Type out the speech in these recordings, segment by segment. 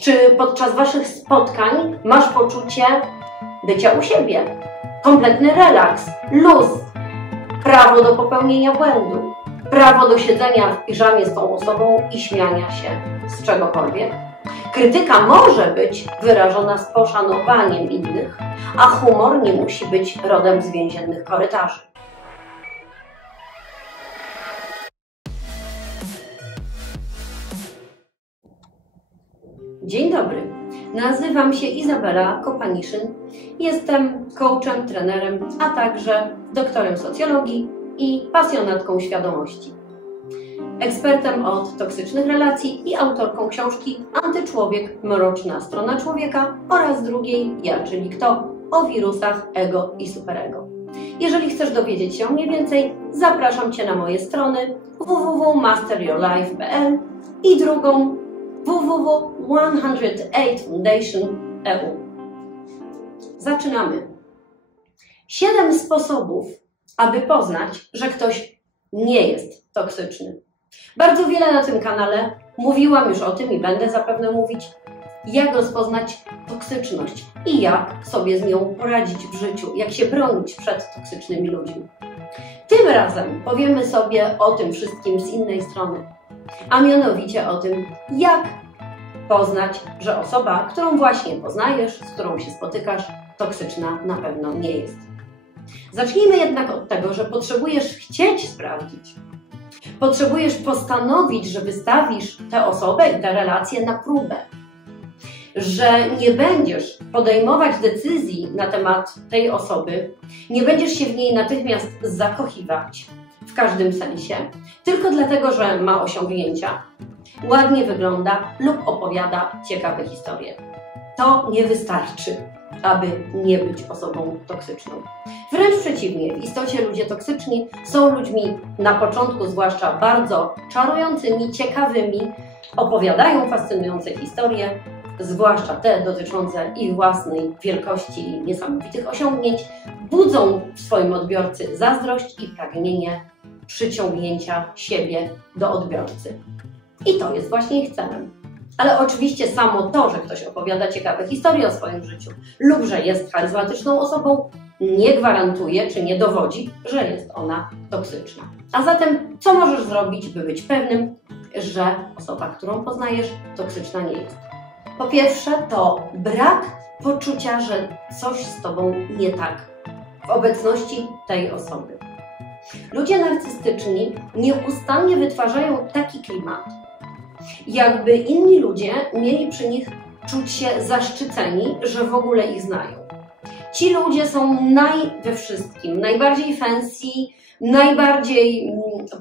Czy podczas Waszych spotkań masz poczucie bycia u siebie? Kompletny relaks, luz, prawo do popełnienia błędu, prawo do siedzenia w piżamie z tą osobą i śmiania się z czegokolwiek. Krytyka może być wyrażona z poszanowaniem innych, a humor nie musi być rodem z więziennych korytarzy. Dzień dobry, nazywam się Izabela Kopaniszyn, jestem coachem, trenerem, a także doktorem socjologii i pasjonatką świadomości. Ekspertem od toksycznych relacji i autorką książki Antyczłowiek – Mroczna strona człowieka oraz drugiej Ja, czyli kto, o wirusach ego i superego. Jeżeli chcesz dowiedzieć się o mnie więcej, zapraszam Cię na moje strony www.masteryourlife.pl i drugą www.108foundation.eu. Zaczynamy. 7 sposobów, aby poznać, że ktoś nie jest toksyczny. Bardzo wiele na tym kanale mówiłam już o tym i będę zapewne mówić, jak rozpoznać toksyczność i jak sobie z nią poradzić w życiu, jak się bronić przed toksycznymi ludźmi. Tym razem powiemy sobie o tym wszystkim z innej strony, a mianowicie o tym, jak poznać, że osoba, którą właśnie poznajesz, z którą się spotykasz, toksyczna na pewno nie jest. Zacznijmy jednak od tego, że potrzebujesz chcieć sprawdzić. Potrzebujesz postanowić, że wystawisz tę osobę i tę relację na próbę. Że nie będziesz podejmować decyzji na temat tej osoby, nie będziesz się w niej natychmiast zakochiwać w każdym sensie, tylko dlatego, że ma osiągnięcia, ładnie wygląda lub opowiada ciekawe historie. To nie wystarczy, aby nie być osobą toksyczną. Wręcz przeciwnie, w istocie ludzie toksyczni są ludźmi na początku zwłaszcza bardzo czarującymi, ciekawymi, opowiadają fascynujące historie, zwłaszcza te dotyczące ich własnej wielkości i niesamowitych osiągnięć, budzą w swoim odbiorcy zazdrość i pragnienie przyciągnięcia siebie do odbiorcy. I to jest właśnie ich celem. Ale oczywiście samo to, że ktoś opowiada ciekawe historie o swoim życiu lub że jest charyzmatyczną osobą, nie gwarantuje czy nie dowodzi, że jest ona toksyczna. A zatem co możesz zrobić, by być pewnym, że osoba, którą poznajesz, toksyczna nie jest? Po pierwsze, to brak poczucia, że coś z tobą nie tak w obecności tej osoby. Ludzie narcystyczni nieustannie wytwarzają taki klimat, jakby inni ludzie mieli przy nich czuć się zaszczyceni, że w ogóle ich znają. Ci ludzie są we wszystkim, najbardziej fancy, najbardziej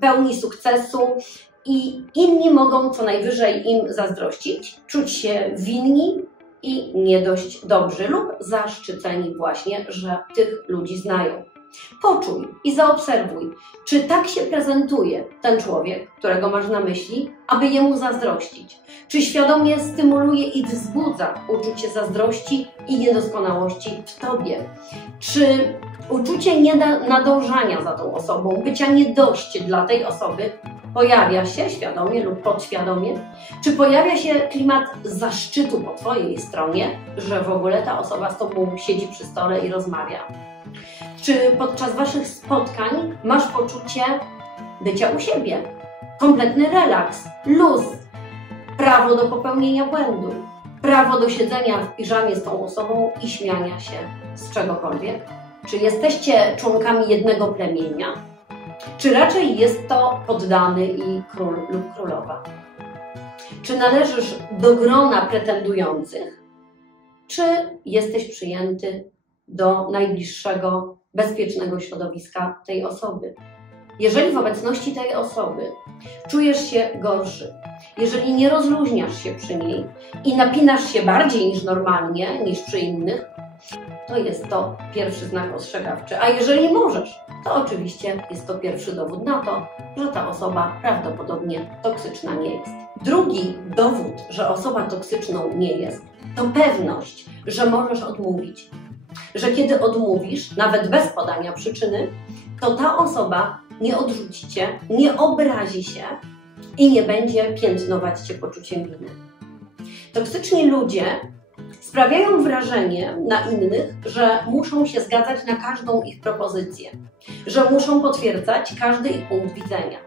pełni sukcesu i inni mogą co najwyżej im zazdrościć, czuć się winni i nie dość dobrzy lub zaszczyceni właśnie, że tych ludzi znają. Poczuj i zaobserwuj, czy tak się prezentuje ten człowiek, którego masz na myśli, aby jemu zazdrościć. Czy świadomie stymuluje i wzbudza uczucie zazdrości i niedoskonałości w tobie. Czy uczucie nadążania za tą osobą, bycia nie dość dla tej osoby pojawia się świadomie lub podświadomie? Czy pojawia się klimat zaszczytu po twojej stronie, że w ogóle ta osoba z tobą siedzi przy stole i rozmawia? Czy podczas Waszych spotkań masz poczucie bycia u siebie? Kompletny relaks, luz, prawo do popełnienia błędu, prawo do siedzenia w piżamie z tą osobą i śmiania się z czegokolwiek? Czy jesteście członkami jednego plemienia? Czy raczej jest to poddany i król lub królowa? Czy należysz do grona pretendujących? Czy jesteś przyjęty do najbliższego, bezpiecznego środowiska tej osoby? Jeżeli w obecności tej osoby czujesz się gorszy, jeżeli nie rozluźniasz się przy niej i napinasz się bardziej niż normalnie, niż przy innych, to jest to pierwszy znak ostrzegawczy. A jeżeli możesz, to oczywiście jest to pierwszy dowód na to, że ta osoba prawdopodobnie toksyczna nie jest. Drugi dowód, że osoba toksyczną nie jest, to pewność, że możesz odmówić. Że kiedy odmówisz, nawet bez podania przyczyny, to ta osoba nie odrzuci cię, nie obrazi się i nie będzie piętnować cię poczuciem winy. Toksyczni ludzie sprawiają wrażenie na innych, że muszą się zgadzać na każdą ich propozycję, że muszą potwierdzać każdy ich punkt widzenia.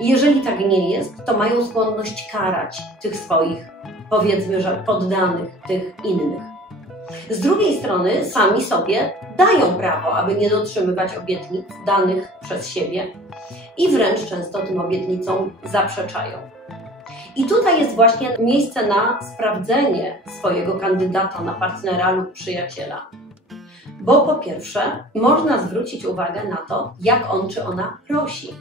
I jeżeli tak nie jest, to mają skłonność karać tych swoich, powiedzmy, że poddanych, tych innych. Z drugiej strony sami sobie dają prawo, aby nie dotrzymywać obietnic danych przez siebie i wręcz często tym obietnicom zaprzeczają. I tutaj jest właśnie miejsce na sprawdzenie swojego kandydata na partnera lub przyjaciela. Bo po pierwsze, można zwrócić uwagę na to, jak on czy ona prosi.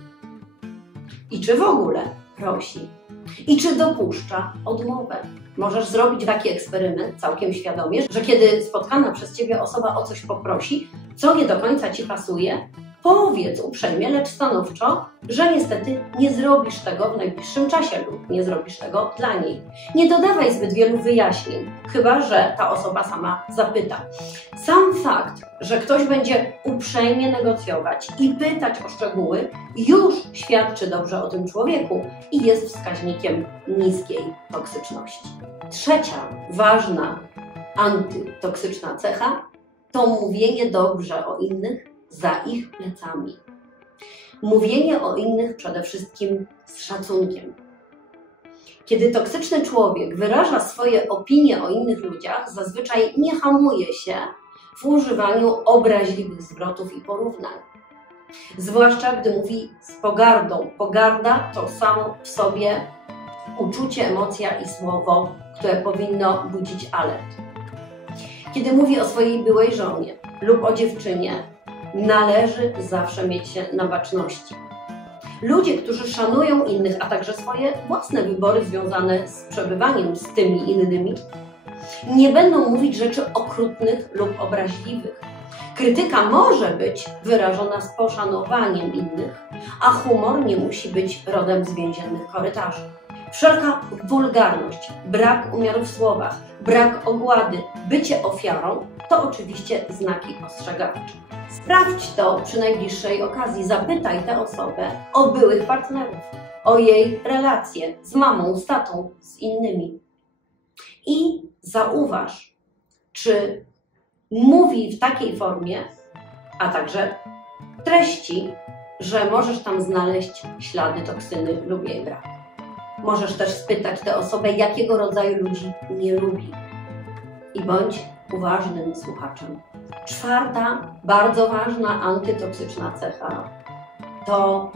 I czy w ogóle prosi. I czy dopuszcza odmowę. Możesz zrobić taki eksperyment całkiem świadomie, że kiedy spotkana przez Ciebie osoba o coś poprosi, co nie do końca Ci pasuje, powiedz uprzejmie, lecz stanowczo, że niestety nie zrobisz tego w najbliższym czasie lub nie zrobisz tego dla niej. Nie dodawaj zbyt wielu wyjaśnień, chyba że ta osoba sama zapyta. Sam fakt, że ktoś będzie uprzejmie negocjować i pytać o szczegóły, już świadczy dobrze o tym człowieku i jest wskaźnikiem niskiej toksyczności. Trzecia ważna antytoksyczna cecha to mówienie dobrze o innych za ich plecami. Mówienie o innych przede wszystkim z szacunkiem. Kiedy toksyczny człowiek wyraża swoje opinie o innych ludziach, zazwyczaj nie hamuje się w używaniu obraźliwych zwrotów i porównań. Zwłaszcza gdy mówi z pogardą. Pogarda to samo w sobie uczucie, emocja i słowo, które powinno budzić alert. Kiedy mówi o swojej byłej żonie lub o dziewczynie, należy zawsze mieć się na baczności. Ludzie, którzy szanują innych, a także swoje własne wybory związane z przebywaniem z tymi innymi, nie będą mówić rzeczy okrutnych lub obraźliwych. Krytyka może być wyrażona z poszanowaniem innych, a humor nie musi być rodem z więziennych korytarzy. Wszelka wulgarność, brak umiaru w słowach, brak ogłady, bycie ofiarą to oczywiście znaki ostrzegawcze. Sprawdź to przy najbliższej okazji. Zapytaj tę osobę o byłych partnerów, o jej relacje z mamą, z tatą, z innymi. I zauważ, czy mówi w takiej formie, a także treści, że możesz tam znaleźć ślady toksyny lub jej brak. Możesz też spytać tę osobę, jakiego rodzaju ludzi nie lubi. I bądź uważnym słuchaczem. Czwarta, bardzo ważna antytoksyczna cecha to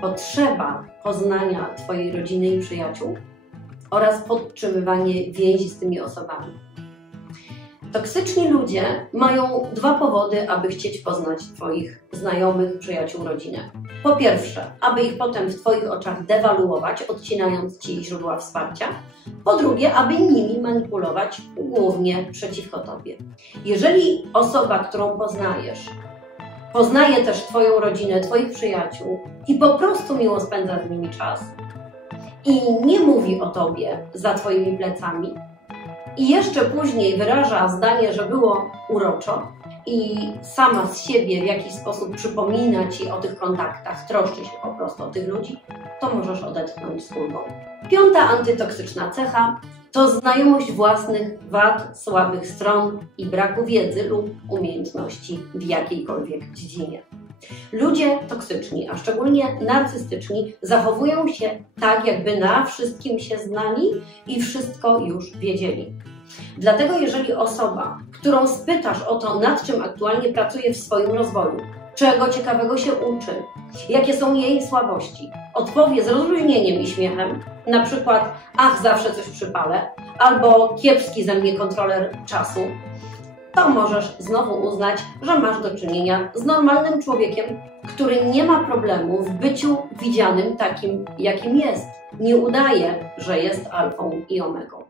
potrzeba poznania Twojej rodziny i przyjaciół oraz podtrzymywanie więzi z tymi osobami. Toksyczni ludzie mają dwa powody, aby chcieć poznać Twoich znajomych, przyjaciół, rodzinę. Po pierwsze, aby ich potem w Twoich oczach dewaluować, odcinając Ci źródła wsparcia. Po drugie, aby nimi manipulować głównie przeciwko Tobie. Jeżeli osoba, którą poznajesz, poznaje też Twoją rodzinę, Twoich przyjaciół i po prostu miło spędza z nimi czas i nie mówi o Tobie za Twoimi plecami, i jeszcze później wyraża zdanie, że było uroczo i sama z siebie w jakiś sposób przypomina Ci o tych kontaktach, troszczy się po prostu o tych ludzi, to możesz odetchnąć z ulgą. Piąta antytoksyczna cecha to znajomość własnych wad, słabych stron i braku wiedzy lub umiejętności w jakiejkolwiek dziedzinie. Ludzie toksyczni, a szczególnie narcystyczni, zachowują się tak, jakby na wszystkim się znali i wszystko już wiedzieli. Dlatego jeżeli osoba, którą spytasz o to, nad czym aktualnie pracuje w swoim rozwoju, czego ciekawego się uczy, jakie są jej słabości, odpowie z rozluźnieniem i śmiechem, na przykład ach, zawsze coś przypalę, albo kiepski ze mnie kontroler czasu, to możesz znowu uznać, że masz do czynienia z normalnym człowiekiem, który nie ma problemu w byciu widzianym takim, jakim jest. Nie udaje, że jest alfą i omegą.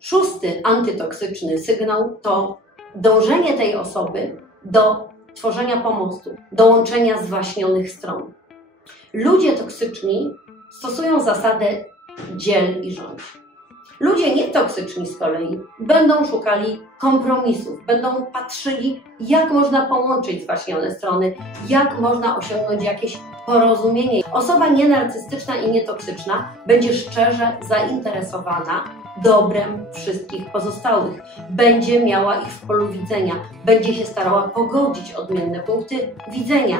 Szósty antytoksyczny sygnał to dążenie tej osoby do tworzenia pomostu, do łączenia zwaśnionych stron. Ludzie toksyczni stosują zasadę dziel i rządź. Ludzie nietoksyczni z kolei będą szukali kompromisów, będą patrzyli, jak można połączyć zwaśnione strony, jak można osiągnąć jakieś porozumienie. Osoba nienarcystyczna i nietoksyczna będzie szczerze zainteresowana dobrem wszystkich pozostałych. Będzie miała ich w polu widzenia, będzie się starała pogodzić odmienne punkty widzenia.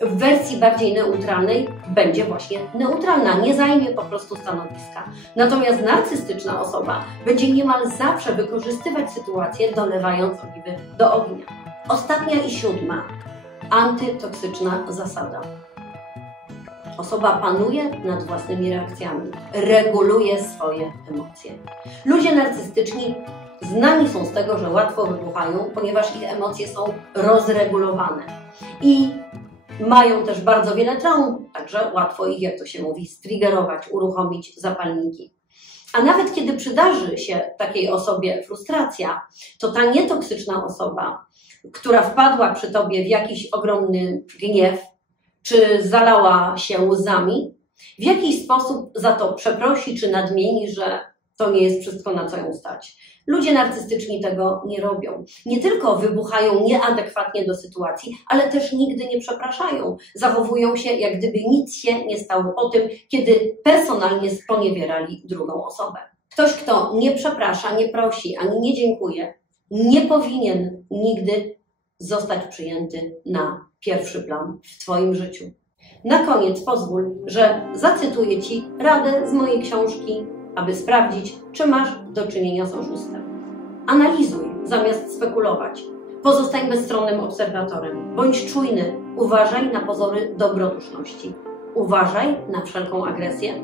W wersji bardziej neutralnej będzie właśnie neutralna, nie zajmie po prostu stanowiska. Natomiast narcystyczna osoba będzie niemal zawsze wykorzystywać sytuację, dolewając oliwy do ognia. Ostatnia i siódma, antytoksyczna zasada. Osoba panuje nad własnymi reakcjami, reguluje swoje emocje. Ludzie narcystyczni znani są z tego, że łatwo wybuchają, ponieważ ich emocje są rozregulowane i mają też bardzo wiele traum, także łatwo ich, jak to się mówi, striggerować, uruchomić zapalniki. A nawet kiedy przydarzy się takiej osobie frustracja, to ta nietoksyczna osoba, która wpadła przy tobie w jakiś ogromny gniew, czy zalała się łzami, w jakiś sposób za to przeprosi, czy nadmieni, że to nie jest wszystko, na co ją stać. Ludzie narcystyczni tego nie robią. Nie tylko wybuchają nieadekwatnie do sytuacji, ale też nigdy nie przepraszają. Zachowują się, jak gdyby nic się nie stało po tym, kiedy personalnie sponiewierali drugą osobę. Ktoś, kto nie przeprasza, nie prosi, ani nie dziękuje, nie powinien nigdy zostać przyjęty na pierwszy plan w twoim życiu. Na koniec pozwól, że zacytuję ci radę z mojej książki, aby sprawdzić, czy masz do czynienia z oszustem. Analizuj zamiast spekulować. Pozostań bezstronnym obserwatorem. Bądź czujny. Uważaj na pozory dobroduszności. Uważaj na wszelką agresję.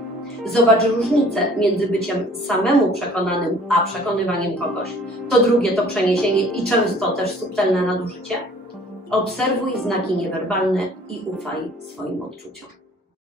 Zobacz różnicę między byciem samemu przekonanym, a przekonywaniem kogoś. To drugie to przeniesienie i często też subtelne nadużycie. Obserwuj znaki niewerbalne i ufaj swoim odczuciom.